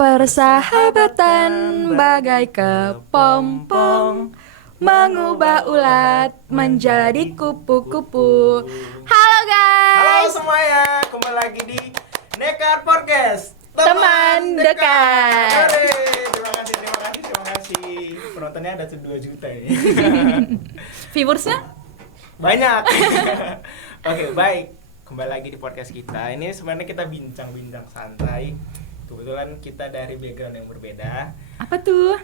Persahabatan bagai kepompong, mengubah ulat menjadi kupu-kupu. Halo Halo guys, semuanya, kembali lagi di Nekat Podcast Teman Dekat. Hore, terima kasih. Penontonnya ada 2 juta ini. Viewersnya? Banyak. Oke, baik. Kembali lagi di podcast kita. Ini sebenarnya kita bincang-bincang santai. Kebetulan kita dari background yang berbeda. Apa tuh?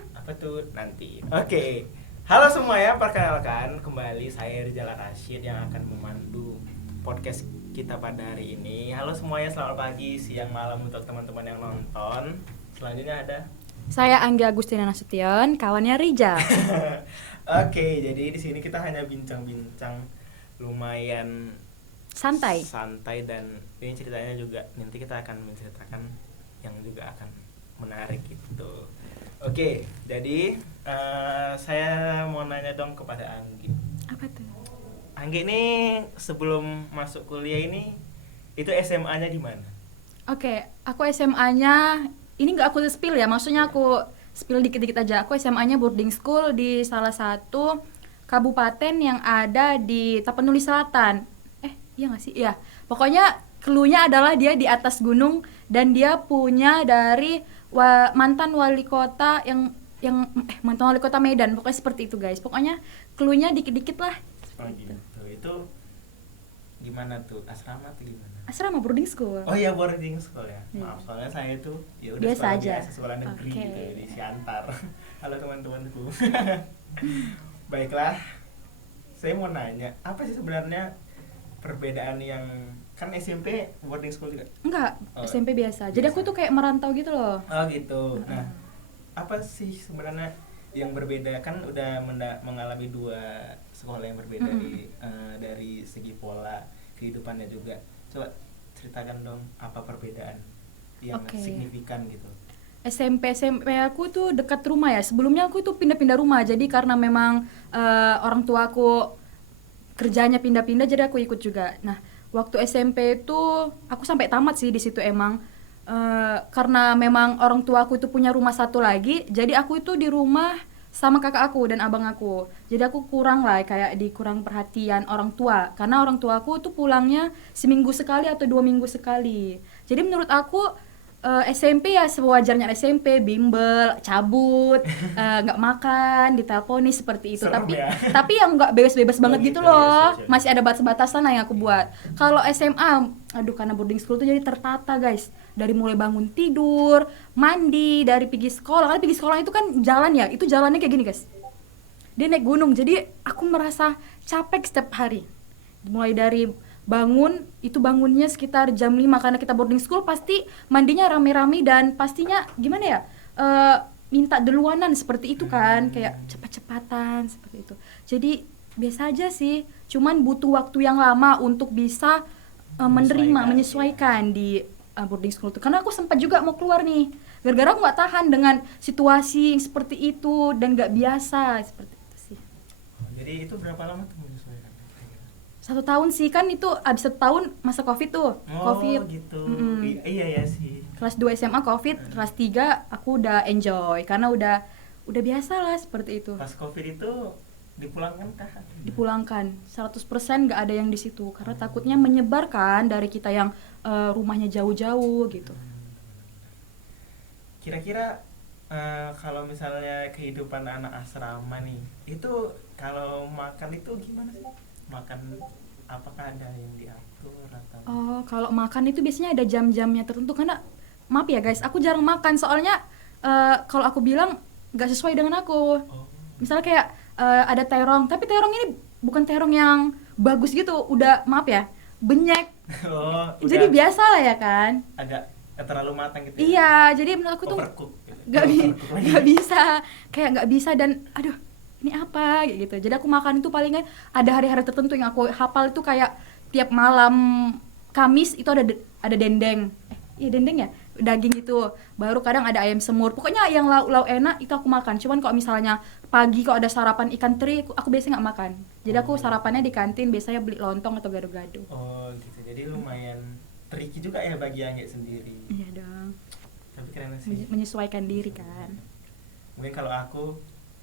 Nanti. Oke. Halo semuanya, perkenalkan kembali saya Rizal Rashid yang akan memandu podcast kita pada hari ini. Halo semuanya, selamat pagi, siang, malam untuk teman-teman yang nonton. Selanjutnya ada Saya Angga Agustina Nasution, kawannya Rizal. Oke, jadi di sini kita hanya bincang-bincang lumayan Santai. dan ini ceritanya juga nanti kita akan menceritakan yang juga akan menarik gitu. Oke, jadi saya mau nanya dong kepada Anggi. Apa tuh? Anggi ini sebelum masuk kuliah ini itu SMA-nya di mana? Oke, aku SMA-nya ini nggak aku spill ya, maksudnya aku spill dikit-dikit aja. Aku SMA-nya boarding school di salah satu kabupaten yang ada di Tapanuli Selatan. Iya nggak sih? Iya. Pokoknya clue-nya adalah dia di atas gunung dan dia punya dari mantan wali kota yang mantan wali kota Medan. Pokoknya seperti itu guys. Pokoknya clue-nya dikit-dikit lah. Oh gitu. Itu gimana tuh? Asrama atau gimana? Asrama boarding school. Oh iya, boarding school ya. Iya. Maaf, soalnya saya itu ya udah Biasa sekolah aja. biasa, sekolah negeri Oke. gitu di Siantar. Halo teman-temanku. Baiklah. Saya mau nanya, apa sih sebenarnya perbedaan yang kan SMP boarding school juga? Enggak, Oh, SMP biasa. Jadi aku tuh kayak merantau gitu loh. Oh gitu. Nah, apa sih sebenarnya yang berbeda, kan udah mengalami 2 sekolah yang berbeda dari segi pola kehidupannya juga. Coba ceritakan dong apa perbedaan yang Oke. signifikan gitu. SMP aku tuh dekat rumah ya. Sebelumnya aku tuh pindah-pindah rumah. Jadi karena memang orang tua aku kerjanya pindah-pindah, jadi aku ikut juga. Nah, waktu SMP itu aku sampai tamat sih di situ emang. Karena memang orang tua aku itu punya rumah satu lagi, jadi aku itu di rumah sama kakak aku dan abang aku. Jadi aku kurang lah kayak dikurang perhatian orang tua, karena orang tua aku tuh pulangnya seminggu sekali atau 2 minggu sekali. Jadi menurut aku SMP ya sewajarnya SMP, bimbel, cabut, nggak makan, diteleponi seperti itu. Serem Tapi ya. tapi yang nggak bebas-bebas banget Oh, gitu gitu, loh. yes. Masih ada batas-batasan lah yang aku buat. Kalau SMA, aduh karena boarding school tuh jadi tertata guys. Dari mulai bangun tidur, mandi, dari pergi sekolah. Karena pergi sekolah itu kan jalan ya, itu jalannya kayak gini guys. Dia naik gunung, jadi aku merasa capek setiap hari. Mulai dari bangun, itu bangunnya sekitar jam 5 karena kita boarding school pasti mandinya rame-rame dan pastinya gimana ya, minta duluanan seperti itu kan, kayak cepat-cepatan seperti itu. Jadi biasa aja sih, cuman butuh waktu yang lama untuk bisa menyesuaikan di boarding school itu. Karena aku sempat juga mau keluar nih, gara-gara aku nggak tahan dengan situasi yang seperti itu dan nggak biasa seperti itu sih. Oh, jadi itu berapa lama tuh menyesuaikan? 1 tahun sih, kan itu abis 1 tahun masa covid tuh. Covid Gitu. Mm-mm. Iya ya sih. Kelas 2 SMA covid, kelas 3 aku udah enjoy karena udah biasa lah seperti itu. Pas Covid itu dipulangkan kah? Dipulangkan 100% nggak ada yang di situ karena takutnya menyebar kan dari kita yang rumahnya jauh-jauh gitu. Kira-kira kalau misalnya kehidupan anak asrama nih, itu kalau makan itu gimana sih? Makan apakah ada yang diatur atau? Oh, kalau makan itu biasanya ada jam-jamnya tertentu karena maaf ya guys, aku jarang makan soalnya kalau aku bilang nggak sesuai dengan aku. Oh. Misalnya kayak ada terong, tapi terong ini bukan terong yang bagus gitu, udah maaf ya, benyek. Oh, Jadi udah biasa lah ya kan. agak terlalu matang gitu. Iya, jadi menurut aku tuh Overcook gitu. nggak bisa, kayak nggak bisa dan aduh ini apa kayak gitu. Jadi aku makan itu palingan ada hari-hari tertentu yang aku hafal itu kayak tiap malam Kamis itu ada dendeng. Iya dendeng ya, daging itu. Baru kadang ada ayam semur. Pokoknya yang lauk-lauk enak itu aku makan. Cuman kalau misalnya pagi kalau ada sarapan ikan teri, aku biasanya nggak makan. Jadi aku sarapannya di kantin, biasanya beli lontong atau gado-gado. Oh gitu. Jadi lumayan tricky juga ya bagi Angge sendiri. Iya dong. Tapi keren sih. menyesuaikan diri kan. Mungkin kalau aku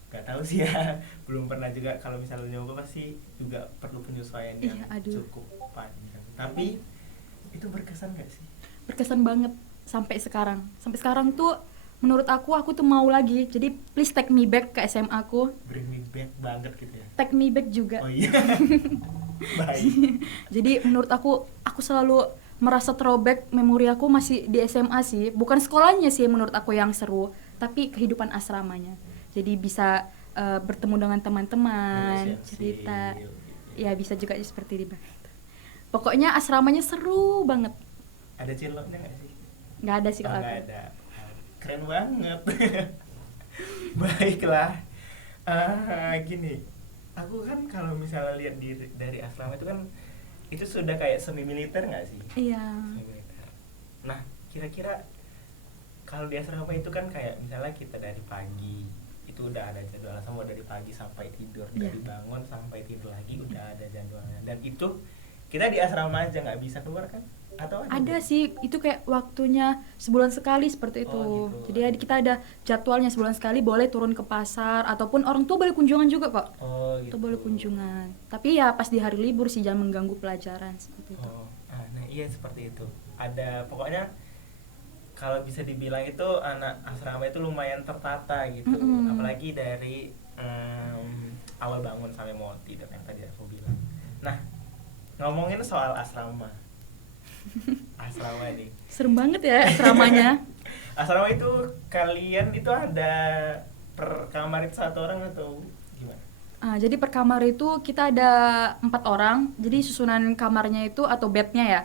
nggak tahu sih ya, belum pernah juga. Kalau misalnya nyoba pasti juga perlu penyesuaian yang Iya, aduh. cukup panjang. Tapi itu berkesan nggak sih? Berkesan banget sampai sekarang. Sampai sekarang tuh menurut aku tuh mau lagi. Jadi please take me back ke SMA aku. Bring me back banget gitu ya. Take me back juga. Oh iya. Baik. Jadi menurut aku selalu merasa throwback memori aku masih di SMA sih. Bukan sekolahnya sih menurut aku yang seru, tapi kehidupan asramanya. Jadi bisa bertemu dengan teman-teman, cerita. Ya bisa juga seperti di bawah itu. Pokoknya asramanya seru banget. Ada ciloknya nggak sih? Nggak ada sih Oh, kalau nggak aku. ada. Keren banget. Baiklah. Gini, aku kan kalau misalnya lihat dari asrama itu kan itu sudah kayak semi militer nggak sih? Iya. Semi militer. Nah, kira-kira kalau di asrama itu kan kayak misalnya kita dari pagi itu udah ada jadwal sama dari pagi sampai tidur, dari bangun sampai tidur lagi udah ada jadwalnya, dan itu kita di asrama aja nggak bisa keluar kan? Atau Ada sih, itu kayak waktunya sebulan sekali seperti itu. Oh, gitu. Jadi kita ada jadwalnya sebulan sekali, boleh turun ke pasar ataupun orang tua boleh kunjungan juga kok. Oh gitu. Itu boleh kunjungan. Tapi ya pas di hari libur sih, jangan mengganggu pelajaran seperti itu. Oh, nah iya seperti itu. Ada pokoknya kalau bisa dibilang itu anak asrama itu lumayan tertata gitu. Apalagi dari awal bangun sampai mau tidur yang tadi aku bilang. Nah, ngomongin soal asrama. Asrama nih. Serem banget ya asramanya. Asrama itu kalian itu ada per kamar itu satu orang atau gimana? Jadi per kamar itu kita ada 4 orang. Jadi susunan kamarnya itu atau bednya ya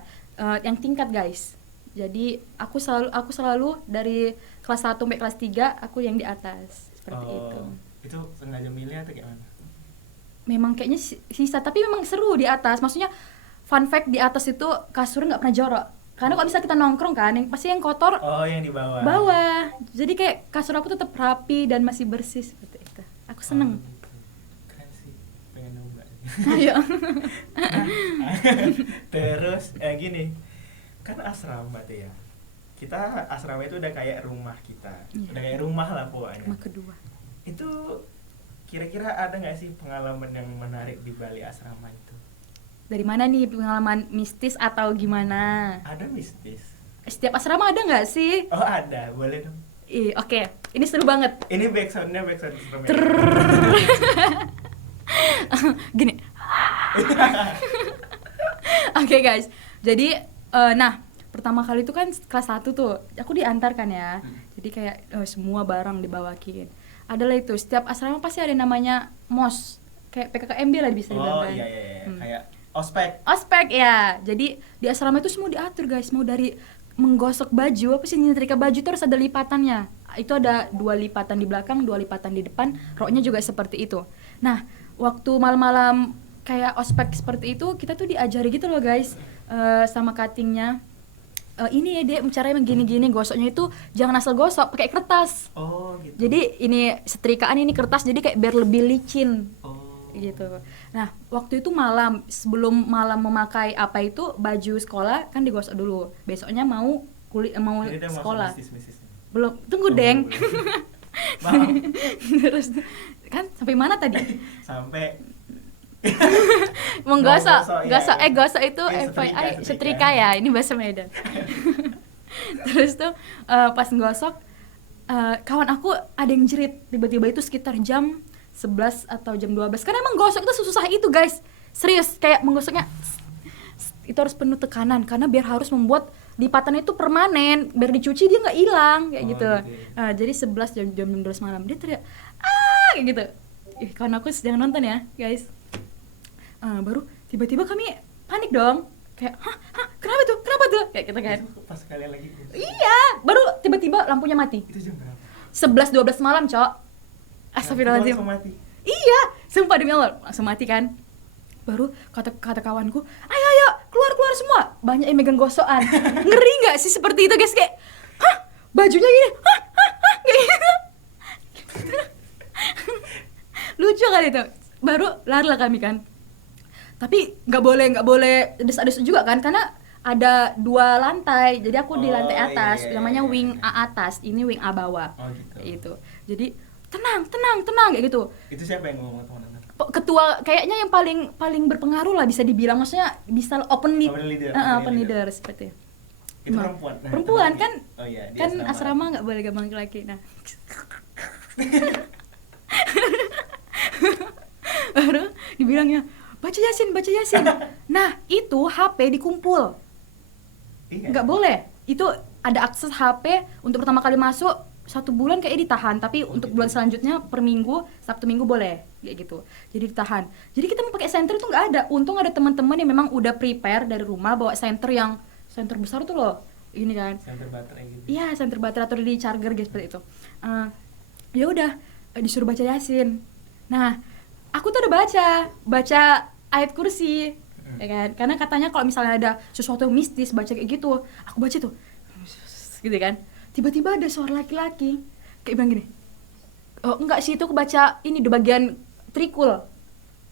yang tingkat guys. Jadi aku selalu dari kelas 1 sampai kelas 3 aku yang di atas seperti itu. Itu sengaja milih atau gimana? Memang kayaknya sisa, tapi memang seru di atas. Maksudnya fun fact, di atas itu kasurnya nggak pernah jorok. Karena kalau bisa kita nongkrong kan, pasti yang kotor yang di bawah. bawah. Jadi kayak kasur aku tetap rapi dan masih bersih seperti itu. Aku seneng. Gitu. Keren sih, pengen nyoba. Ayo. Terus gini, kan asrama tuh ya. Kita asrama itu udah kayak rumah kita. Iya. Udah kayak rumah lah pokoknya. Rumah kedua. Itu kira-kira ada nggak sih pengalaman yang menarik di balik asrama itu? Dari mana nih, pengalaman mistis atau gimana? Ada mistis. Setiap asrama ada nggak sih? Oh ada, boleh dong. Oke. Ini seru banget. Ini backsoundnya backsound instrumen. Gini. Oke guys. Jadi nah, pertama kali itu kan kelas 1 tuh aku diantarkan ya. Jadi kayak semua barang dibawakin. Adalah itu, setiap asrama pasti ada namanya MOS. Kayak PKKMB lah bisa dibilang. Oh iya. Kayak ospek ya. Jadi di asrama itu semua diatur guys. Mau dari menggosok baju, apa sih, nyetrika baju itu harus ada lipatannya. Itu ada 2 lipatan di belakang, 2 lipatan di depan. Roknya juga seperti itu. Nah, waktu malam-malam kayak ospek seperti itu, kita tuh diajari gitu loh guys, sama cuttingnya. Ini ya dia caranya gini-gini, gosoknya itu jangan asal gosok, pakai kertas. Oh gitu. Jadi ini setrikaan, ini kertas, jadi kayak biar lebih licin. Gitu. Nah, waktu itu malam, sebelum malam memakai apa itu baju sekolah kan digosok dulu. Besoknya mau sekolah. Belum, tunggu deng. Terus kan sampai mana tadi? Sampai menggosok, ya. Gosok itu FYI setrika ya, ini bahasa Medan. Terus tuh pas nggosok, kawan aku ada yang jerit tiba-tiba itu sekitar jam 11 atau jam 12. Karena emang gosok itu susah itu guys. Serius, kayak menggosoknya itu harus penuh tekanan karena biar harus membuat lipatan itu permanen, biar dicuci dia nggak hilang kayak gitu. Jadi 11 jam 12 malam dia teriak kayak gitu. Kawan aku sedang nonton ya guys. Baru tiba-tiba kami panik dong. Kayak kenapa tuh kayak gitu kan. Pas kalian lagi iya, baru tiba-tiba lampunya mati. Itu jam berapa? 11-12 malam cok. Astagfirullahaladzim. Iya, sumpah demi Allah langsung mati kan. Baru kata kawanku, ayo keluar semua. Banyak yang megang gosokan. Ngeri nggak sih seperti itu guys, kayak bajunya gini, kayak gitu. Lucu kali itu. Baru lari lah kami kan. Tapi nggak boleh des-des juga kan, karena ada 2 lantai, jadi aku di lantai Oh, atas, iya, iya, namanya iya, wing iya. A atas, ini wing A bawah. Oh gitu. Itu. Jadi tenang, tenang, tenang kayak gitu. Itu siapa yang ngomong teman Anda? Ketua kayaknya yang paling paling berpengaruh lah bisa dibilang, maksudnya bisa open lead, Open leader, open leader seperti itu. Itu Nah, perempuan. Nah, perempuan teman- kan, Oh iya, di kan asrama nggak boleh gampang laki-laki. Nah, baru dibilangnya baca Yasin, baca Yasin. Nah itu HP dikumpul, Iya. nggak boleh. Itu ada akses HP untuk pertama kali masuk 1 bulan kayak ditahan, tapi untuk bulan selanjutnya per minggu, Sabtu Minggu boleh kayak gitu. Jadi ditahan. Jadi kita mau pakai senter itu nggak ada. Untung ada teman-teman yang memang udah prepare dari rumah bawa senter yang senter besar tuh loh. Ini kan. Senter baterai gitu. Iya, senter baterai atau di charger gitu seperti itu. Ya udah, disuruh baca Yasin. Nah, aku tuh udah baca ayat kursi, ya kan? Karena katanya kalau misalnya ada sesuatu yang mistis baca kayak gitu, aku baca tuh, gitu kan? Tiba-tiba ada suara laki-laki kayak bilang gini. Oh enggak sih, itu aku baca ini di bagian trikul.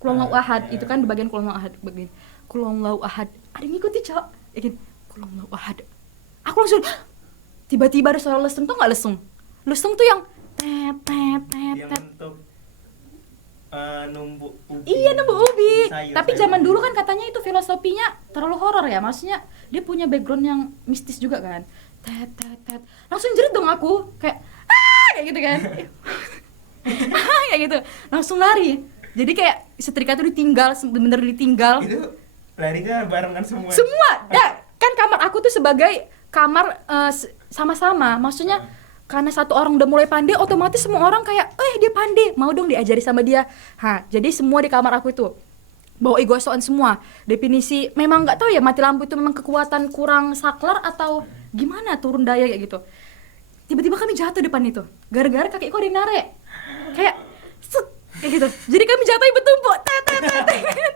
Kulonlau ahad, Ya. itu kan di bagian kulonlau ahad, bagian kulonlau ahad. Ada yang ngikutin cok, ya kan? Kulonlau ahad. Aku langsung tiba-tiba ada suara lesung, tuh nggak lesung? Lesung tuh yang tet tet tet Yang tet. untuk numbuk ubi. Iya, nemu ubi. Sayur, Tapi sayur. zaman dulu kan katanya itu filosofinya terlalu horor ya. Maksudnya dia punya background yang mistis juga kan. Tet tet tet. Langsung jerit dong aku kayak kayak gitu kan. Kayak gitu. Langsung lari. Jadi kayak setrika itu ditinggal, bener-bener ditinggal. Itu larinya barengan semua. Semua. Ya, kan kamar aku tuh sebagai kamar sama-sama. Maksudnya karena satu orang udah mulai pandai, otomatis semua orang kayak, dia pandai, mau dong diajari sama dia. Jadi semua di kamar aku itu bawa gosokan semua. Definisi memang nggak tahu ya, mati lampu itu memang kekuatan kurang saklar atau gimana, turun daya kayak gitu. Tiba-tiba kami jatuh depan itu, gara-gara kakekku ada yang narik, kayak set, kayak gitu. Jadi kami jatuh bertumpuk, tet, tet, tet, tet.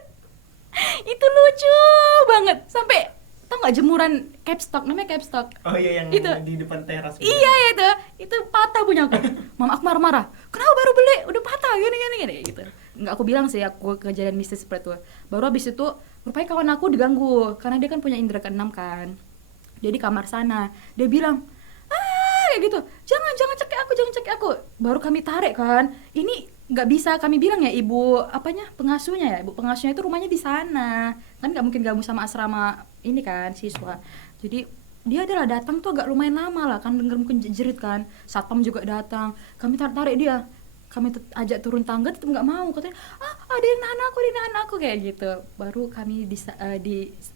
Itu lucu banget. Sampai tau nggak jemuran capstock, namanya capstock. Oh iya, yang Itu. di depan teras. Iya itu patah punya aku. Mama aku marah-marah. Kenapa baru beli? Udah patah gini gitu. Nggak aku bilang sih aku kejadian mistis seperti itu. Baru habis itu rupanya kawan aku diganggu karena dia kan punya indera keenam kan. Dia di kamar sana. Dia bilang, kayak gitu. Jangan cekik aku. Baru kami tarik kan. Ini nggak bisa kami bilang ya ibu pengasuhnya ya. Ibu pengasuhnya itu rumahnya di sana. Kan nggak mungkin gabung sama asrama ini kan siswa. Jadi dia adalah datang tuh agak lumayan lama lah kan, denger mungkin jerit kan. Satpam juga datang. Kami tarik dia. Kami ajak turun tangga tetap nggak mau, katanya ada yang nahan aku kayak gitu. Baru kami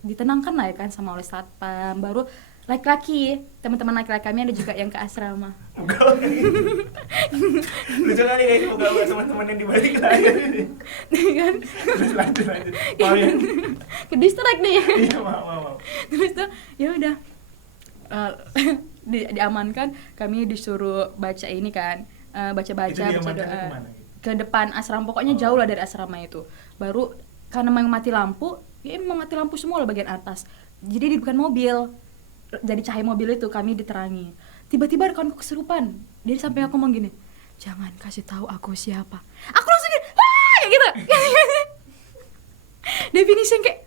ditenangkan lah ya kan sama oleh satpam. Baru laki-laki, teman-teman laki-laki kami ada juga yang ke asrama. Lucu kali guys, buka buat teman-teman yang di balik layar ini. Kan Terus lanjut. Mau ya? ke distract nih. Iya, mau. Terus tuh ya udah diamankan, kami disuruh baca ini kan, baca-baca, Itu baca diamankannya doa kemana gitu? ke depan asrama, pokoknya jauh lah dari asrama itu. Baru karena memang mati lampu, ya memang mati lampu semua lah bagian atas, jadi di depan mobil, jadi cahaya mobil itu kami diterangi. Tiba-tiba rekanku kesurupan, dia sampai aku ngomong gini, jangan kasih tahu aku siapa. Aku langsung gini, kayak gitu. Definisi yang kayak,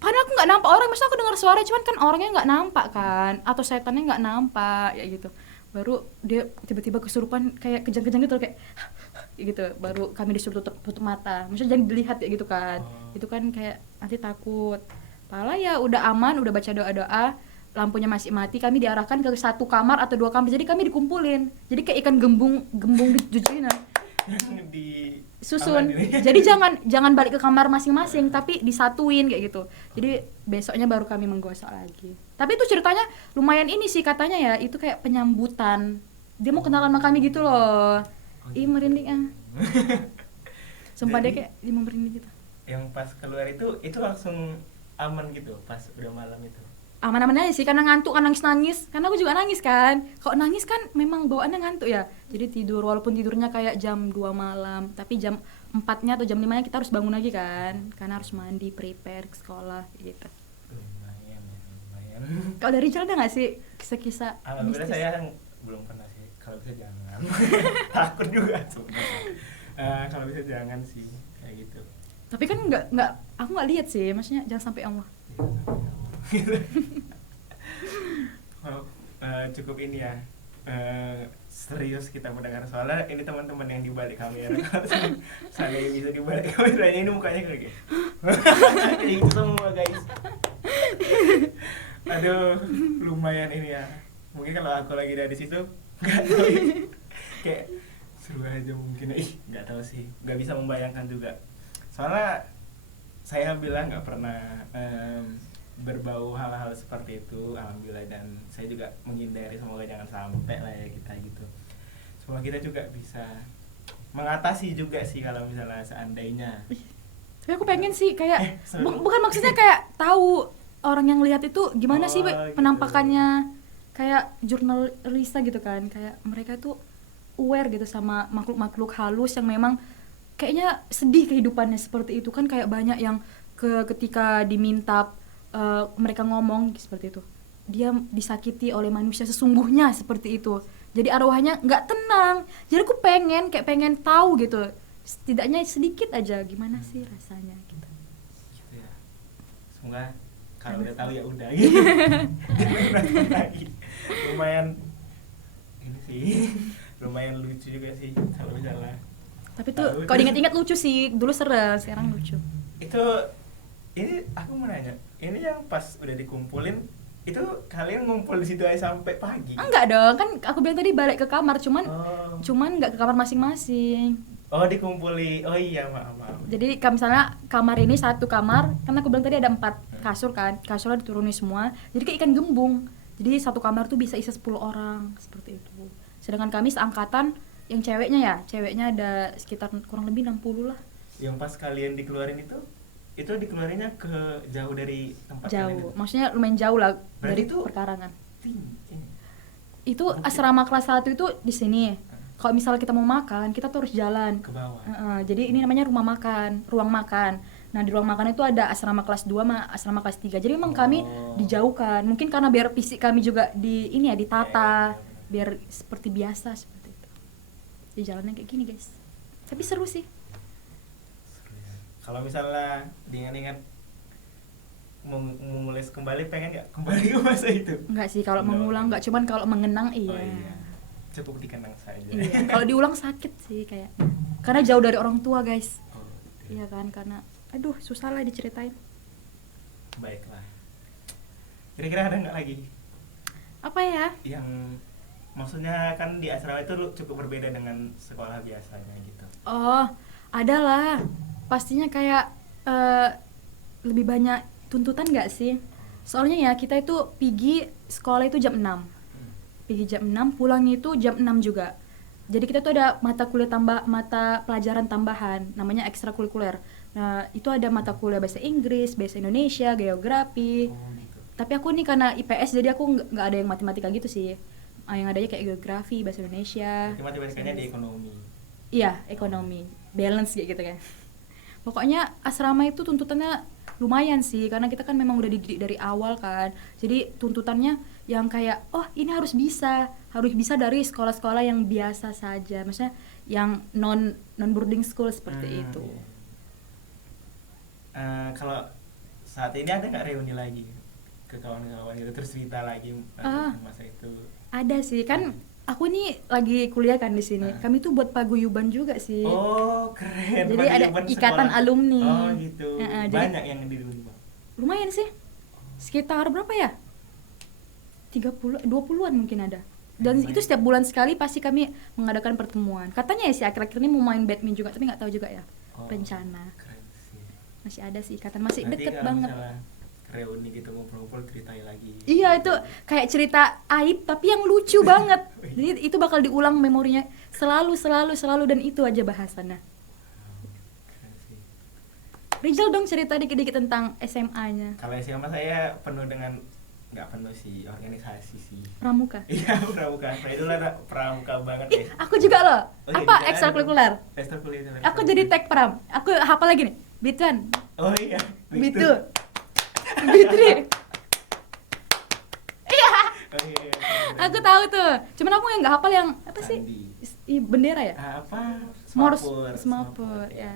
padahal aku nggak nampak orang, maksudnya aku dengar suara, cuman kan orangnya nggak nampak kan, atau setannya nggak nampak, ya gitu. Baru dia tiba-tiba kesurupan kayak kejang-kejang gitu, kayak gitu. Baru kami disuruh tutup mata, maksudnya jangan dilihat ya gitu kan. Itu kan kayak nanti takut. Pala ya udah aman, udah baca doa-doa, lampunya masih mati, kami diarahkan ke 1 kamar atau 2 kamar, jadi kami dikumpulin, jadi kayak ikan gembung dijujuin Di susun. aman ini. Jadi jangan balik ke kamar masing-masing, tapi disatuin kayak gitu. Jadi besoknya baru kami menggosok lagi. Tapi itu ceritanya lumayan ini sih katanya ya, itu kayak penyambutan. Dia mau kenalan sama kami gitu loh. Ih merinding ah. Sumpah Jadi, dia kayak dia mau merinding gitu. Yang pas keluar itu langsung aman gitu pas udah malam itu. Aman-aman aja sih, karena ngantuk kan, nangis-nangis. Karena aku juga nangis kan. Kalau nangis kan memang bawaannya ngantuk ya. Jadi tidur, walaupun tidurnya kayak jam 2 malam, tapi jam 4-nya atau jam 5-nya kita harus bangun lagi kan. Karena harus mandi, prepare ke sekolah gitu. Lumayan. Kalau dari Rizal ada nggak sih kisah-kisah Alhamdulillah mistis? saya belum pernah sih. Kalau bisa jangan. Takut juga sebenarnya. Kalau bisa jangan sih kayak gitu. Tapi kan nggak aku nggak lihat sih, maksudnya jangan sampai Allah. gitu. Oh, cukup ini ya, serius kita mendengar, soalnya ini teman-teman yang di balik kamera. Saya bisa di balik kamera ini mukanya kayak gitu. Kayak gitu semua guys. Aduh, lumayan ini ya. Mungkin kalau aku lagi dari situ nggak tahu ya. Kayak seru aja mungkin. Nggak tahu sih, nggak bisa membayangkan juga. Soalnya saya bilang nggak pernah berbau hal-hal seperti itu, alhamdulillah, dan saya juga menghindari, semoga jangan sampai lah ya kita gitu. Semoga kita juga bisa mengatasi juga sih kalau misalnya seandainya. Tapi aku pengen sih kayak bukan maksudnya kayak tahu orang yang lihat itu gimana sih gitu. penampakannya, kayak jurnalisa gitu kan, kayak mereka tuh aware gitu sama makhluk-makhluk halus yang memang kayaknya sedih kehidupannya seperti itu kan, kayak banyak yang ketika diminta mereka ngomong seperti itu, dia disakiti oleh manusia sesungguhnya seperti itu, jadi arwahnya nggak tenang. Jadi aku pengen tahu gitu, setidaknya sedikit aja gimana sih rasanya gitu. Gitu ya. Semoga kalau udah tahu ya udah gitu. Jangan lagi. Lumayan ini sih, lumayan lucu juga sih kalau misalnya. Tapi tuh kalau diingat-ingat lucu sih, dulu serem, sekarang lucu. Itu ini aku mau nanya, ini yang pas udah dikumpulin itu kalian ngumpul di situ aja sampai pagi? Enggak dong, kan aku bilang tadi balik ke kamar, cuman nggak ke kamar masing-masing. Oh dikumpuli, oh iya maaf. Jadi kalau misalnya kamar ini satu kamar, karena aku bilang tadi ada 4 kasur kan, kasurnya diturunin semua, jadi kayak ikan gembung. Jadi satu kamar tuh bisa isi 10 orang seperti itu. Sedangkan kami seangkatan, yang ceweknya ada sekitar kurang lebih 60 lah. Yang pas kalian dikeluarin itu dikeluarinnya ke jauh dari tempat Jauh, kalian itu? maksudnya lumayan jauh lah. Berarti dari itu perkarangan. Ini. Itu asrama kelas 1 itu di sini. Kalau misalnya kita mau makan, kita tuh harus jalan ke bawah. Jadi ini namanya ruang makan. Nah, di ruang makan itu ada asrama kelas 2 sama asrama kelas 3. Jadi memang kami dijauhkan. Mungkin karena biar fisik kami juga ditata, biar seperti biasa seperti itu. Di jalannya kayak gini, guys. Tapi seru sih. Kalau misalnya diingat-ingat memulis kembali, pengen nggak kembali ke masa itu? Enggak sih, kalau mengulang enggak, cuman kalau mengenang iya. Oh iya. Cukup dikenang saja. Iya. Kalau diulang sakit sih kayak. Karena jauh dari orang tua, guys. Oh, iya kan, karena aduh susah lah diceritain. Baiklah. Kira-kira ada nggak lagi? Apa ya? Yang maksudnya kan di asrama itu cukup berbeda dengan sekolah biasanya gitu. Oh, ada lah. Pastinya kayak lebih banyak tuntutan nggak sih? Soalnya ya kita itu pergi sekolah itu jam 6. Pergi jam 6, pulangnya itu jam 6 juga. Jadi kita tuh ada mata pelajaran tambahan namanya ekstrakurikuler. Nah, itu ada mata kuliah bahasa Inggris, bahasa Indonesia, geografi. Gitu. Tapi aku nih karena IPS jadi aku nggak ada yang matematika gitu sih. Yang adanya kayak geografi, bahasa Indonesia. Matematikanya di ekonomi. Iya, ekonomi. Balance gitu kan. Pokoknya asrama itu tuntutannya lumayan sih, karena kita kan memang udah dididik dari awal kan. Jadi tuntutannya yang kayak ini harus bisa dari sekolah-sekolah yang biasa saja, maksudnya yang non boarding school seperti itu. Kalau saat ini ada nggak reuni lagi ke kawan-kawan gitu, terus cerita lagi masa itu? Ada sih kan. Aku nih lagi kuliah kan di sini. Kami tuh buat paguyuban juga sih. Oh, keren. Jadi ada ikatan sekolah. Alumni. Oh, gitu. Banyak yang di rumah. Lumayan sih. Sekitar berapa ya? 20-an mungkin ada. Dan itu setiap bulan sekali pasti kami mengadakan pertemuan. Katanya ya sih akhir-akhir ini mau main badminton juga, tapi nggak tahu juga ya. Rencana. Keren sih. Masih ada sih ikatan, masih deket banget. Reuni gitu, ngumpul-ngumpul ceritain lagi. Iya, itu kayak cerita aib tapi yang lucu banget. Jadi itu bakal diulang memorinya selalu dan itu aja bahasannya. Rizal dong cerita dikit-dikit tentang SMA-nya. Kalau SMA saya penuh dengan, nggak penuh sih, organisasi sih. Pramuka. Iya, pramuka. Saya itu lah pramuka banget ya. Aku juga loh. Apa ekstrakurikuler? Ekstrakurikuler. Aku jadi tek pram. Aku hafal lagi nih. Bituan. Oh iya. Bitu. Bitri. Iya. Aku tahu tuh. Cuman aku yang nggak hafal yang apa sih? Bendera ya? Apa? Semapur. Ya.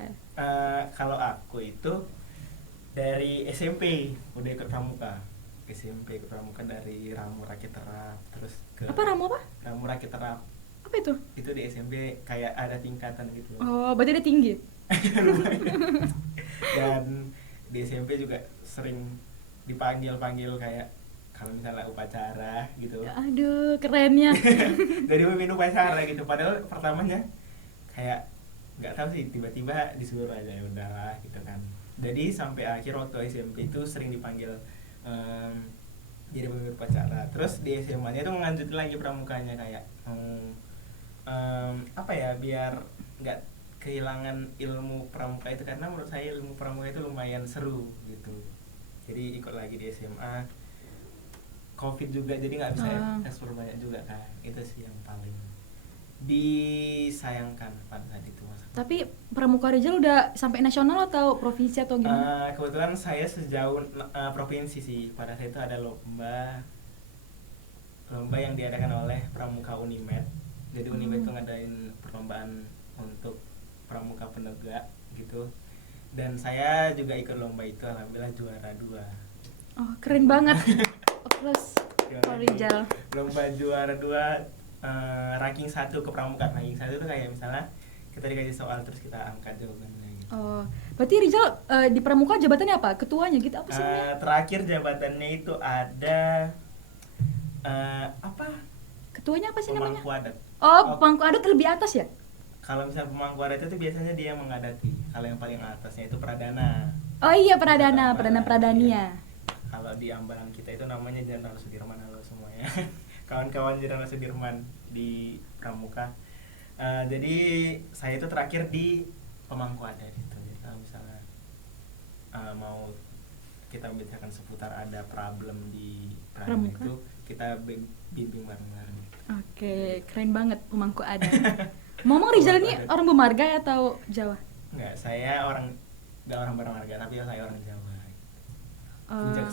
Kalau aku itu dari SMP udah ikut pramuka. SMP ke pramuka dari Ramu Rakit Terap terus ke Apa Ramo apa? Ramu Rakit Terap. Apa itu? Itu di SMP kayak ada tingkatan gitu loh. Oh, berarti dia tinggi. Lumayan. Dan di SMP juga sering dipanggil kayak kalau misalnya upacara gitu. Aduh, kerennya. Jadi pemimpin upacara gitu. Padahal pertamanya kayak nggak tahu sih, tiba-tiba disuruh aja, ya udahlah gitu kan. Jadi sampai akhir waktu SMP itu sering dipanggil jadi pemimpin upacara. Terus di SMA-nya itu lanjut lagi pramukanya kayak apa ya, biar nggak kehilangan ilmu pramuka itu, karena menurut saya ilmu pramuka itu lumayan seru gitu. Jadi ikut lagi di SMA. Covid juga jadi nggak bisa ekspor banyak juga kan. Itu sih yang paling disayangkan pada saat itu mas. Tapi Pramuka Rizal udah sampai nasional atau provinsi atau gimana? Kebetulan saya sejauh provinsi sih. Pada saat itu ada lomba yang diadakan oleh Pramuka Unimed. Jadi Unimed itu ngadain perlombaan untuk pramuka penegak gitu. Dan saya juga ikut lomba itu, alhamdulillah juara 2. Oh, keren banget. Plus Rizal. Lomba juara 2 ranking 1 ke pramuka. Ranking 1 itu kayak misalnya kita dikasih soal terus kita angkat jawabannya gitu. Oh, berarti Rizal di pramuka jabatannya apa? Ketuanya gitu apa sih? Terakhir jabatannya itu ada apa? Ketuanya apa sih namanya? Pemangku adat. Oh, pemangku adat lebih atas ya? Kalau misalnya pemangku adat itu biasanya dia mengadati. Kalau yang paling atasnya itu pradana. Oh iya, pradania. Kalau di ambalan kita itu namanya Jenderal Sudirman. Halo semuanya. Kawan-kawan Jenderal Sudirman di pramuka. Jadi saya itu terakhir di pemangku adat itu. Jadi kalau misalnya mau kita membicarakan seputar ada problem di pramuka itu, kita bimbing bareng-bareng. Oke, keren banget pemangku adat. Ngomong Rizal ini orang Bumarga atau Jawa? Enggak, saya nggak orang Bumarga, tapi saya orang Jawa. Puncak.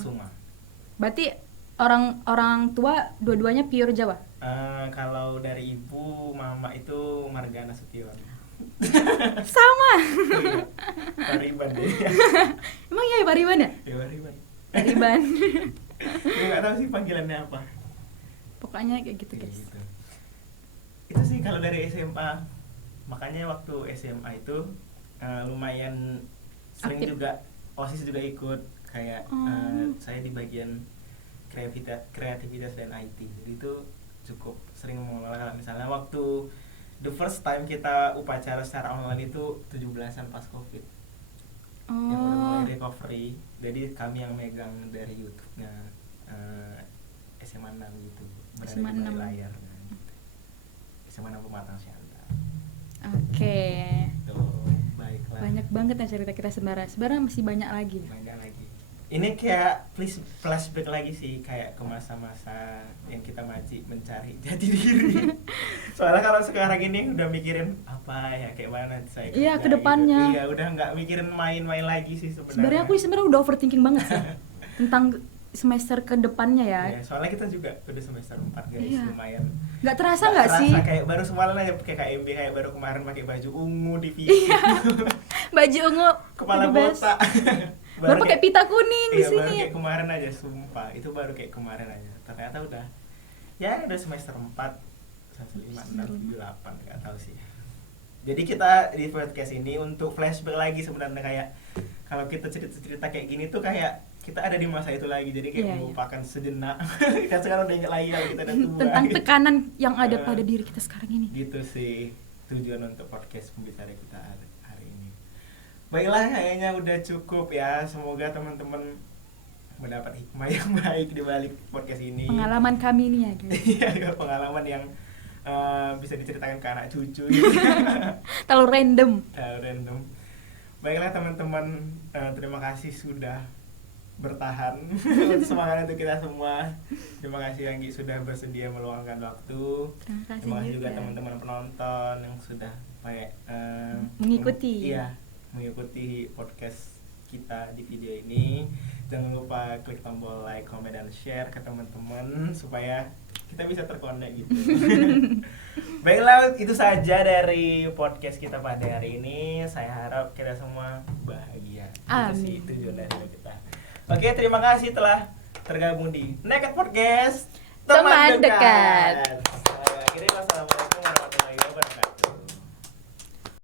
Berarti orang tua dua-duanya pure Jawa? Kalau dari ibu, mama itu Marga Nasution. Sama. Pariban deh. Emang iya Pariban ya? Ya Pariban. Pariban. Nggak tahu sih panggilannya apa. Pokoknya kayak gitu Kayak guys. gitu. Itu sih kalau dari SMA. Makanya waktu SMA itu lumayan sering aktif. juga OSIS juga ikut kayak saya di bagian kreativitas dan IT. Jadi itu cukup sering mengelola. Kalau misalnya waktu the first time kita upacara secara online itu 17-an pas Covid. Yang udah mulai recovery. Jadi kami yang megang dari YouTube-nya SMA 6 gitu. SMA 6 layar. SMA 6 Pematang Siantar. Oke. Tuh, baiklah. Banyak banget ya cerita kita sebenarnya masih banyak lagi. Banyak lagi. Ini kayak flashback lagi sih, kayak ke masa-masa yang kita masih mencari jati diri. Soalnya kalau sekarang ini udah mikirin apa ya, kayak mana saya kerja. Iya, ke depannya. Gitu. Iya, udah nggak mikirin main-main lagi sih sebenarnya. Sebenarnya aku udah overthinking banget sih tentang semester ke depannya ya. Iya, soalnya kita juga udah semester 4 guys, iya. lumayan. Nggak terasa nggak sih? Kayak baru semalam aja pakai KMB, kayak baru kemarin pakai baju ungu di TV. Iya. Baju ungu. Kepala botak. Baru pakai pita kuning di sini. Baru kayak kemarin aja, sumpah. Itu baru kayak kemarin aja. Ternyata udah semester 4, semester 5, 6, 7, 8, enggak tahu sih. Jadi kita di podcast ini untuk flashback lagi sebenarnya, kayak kalau kita cerita kayak gini tuh kayak kita ada di masa itu lagi, jadi kayak melupakan sejenak. Kan sekarang udah ingat lagi kalau kita udah tua. Tentang tekanan yang ada pada diri kita sekarang ini. Gitu sih tujuan untuk podcast pembicara kita hari ini. Baiklah, kayaknya udah cukup ya. Semoga teman-teman mendapat hikmah yang baik di balik podcast ini. Pengalaman kami ini ya guys. Iya, pengalaman yang bisa diceritakan ke anak cucu gitu. Terlalu random. Baiklah teman-teman, terima kasih sudah bertahan. Semangat untuk kita semua. Terima kasih Anggi sudah bersedia meluangkan waktu. Terima kasih juga teman-teman penonton yang sudah mengikuti podcast kita di video ini. Jangan lupa klik tombol like, comment, dan share ke teman-teman supaya kita bisa terkonek gitu. Baiklah, itu saja dari podcast kita pada hari ini. Saya harap kita semua bahagia. Amin. Itu sih tujuan dari kita. Oke, terima kasih telah tergabung di Naked Podcast Teman Dekat. Akhirnya wassalamualaikum